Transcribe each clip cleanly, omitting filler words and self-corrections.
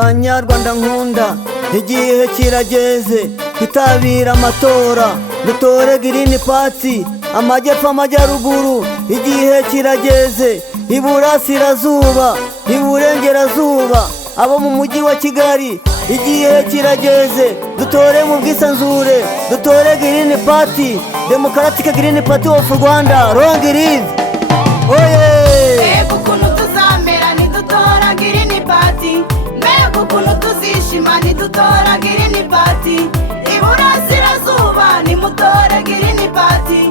Banyarwanda nkunda, igihe kirageze kwitabira amatora, dutore Green Party, amajyepfo amajyaruguru. Igihe kirageze iburasirazuba iburengerazuba, abo mu mujyi wa Kigali. Igihe kirageze dutore mu bwisanzure, dutore Green Party, Democratic Green Party of Rwanda. Long live! Mbega ukuntu tuzamera nidutora Green Party, mbega ukuntu tuzishima nidutora Green Party. Iburasirazuba nimutore Green Party,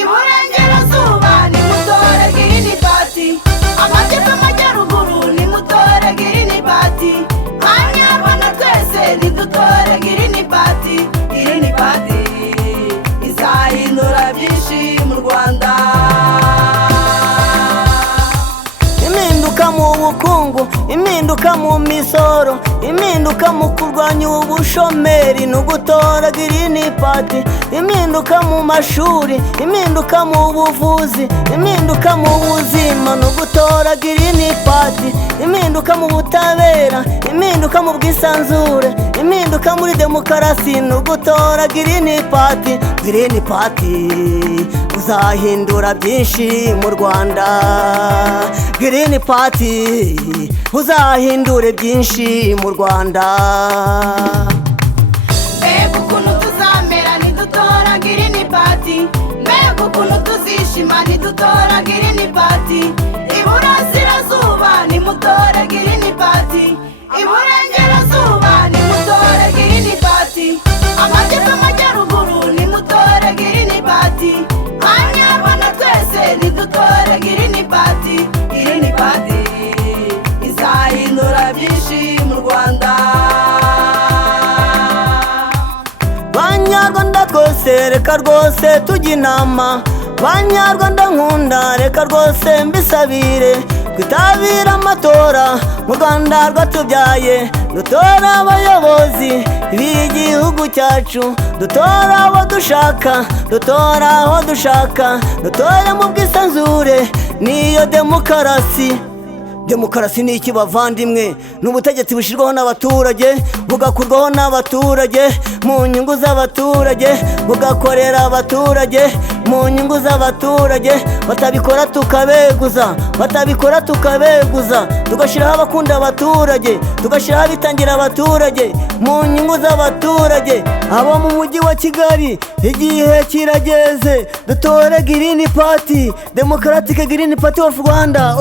iburengerazuba nimutore Green Party, amajyepfo amajyaruguru nimutore Green Party. Abanyarwanda twese nidutore Green Party. Green Party izahindura byinshi mu Rwanda. Impinduka mu bukungu, impinduka mu misoro, impinduka mu kurwanya ubushomeri nugutora Green Party. Impinduka mu mashuri, impinduka mu buvuzi, impinduka mu buzima nugutora Green Party. Impinduka mu butabera, impinduka mu bwisanzure, impinduka muri demokarasi nugutora Green Party. Green Party uzahindura byinshi mu Rwanda. Green Party uzahindure byinshi mu Rwanda. Mbega ukuntu tuzamera nidutora Green Party, mbega ukuntu tuzishima nidutora Green Party. Iburasirazuba nimutore Green Party, iburengerazuba nimutore Green Party, amajyepfo amajyaruguru nimutore Green Party. Abanyarwanda twese nidutore Green Party. Green Party izahindura byinshi mu Rwanda. Banyarwanda rwose reka rwose tujya inama, Banyarwanda nkunda reka rwose mbisabire, kwitabira amatora mu Rwanda rwatubyaye. Dutora abayobozi b'igihugu cyacu, dutora abo dushaka, dutora aho dushaka, dutore mu bwisanzure, niyo demokarasi. Demokarasi ni iki bavandimwe? Ni ubutegetsi bushyirwaho n'abaturage, bugakurwaho n'abaturage mu nyungu z'abaturage, bugakorera abaturage mu nyungu z'abaturage. Batabikora tukabeguza, batabikora tukabeguza, tugashyiraho abakunda abaturage, tugashyiraho abitangira abaturage mu nyungu z'abaturage. Abo mu mujyi wa Kigali, igihe kirageze dutore Green Party, Democratic Green Party of Rwanda.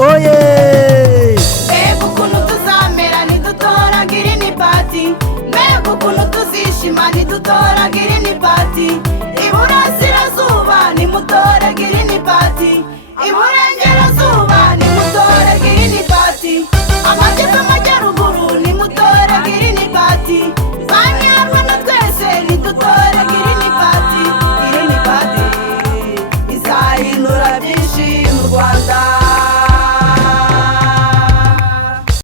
Mbega ukuntu tuzamera nidutora Green Party, mbega ukuntu tuzishima nidutora Green Party. Iburasirazuba nimutore Green Party, iburengerazuba nimutore Green Party, amajyepfo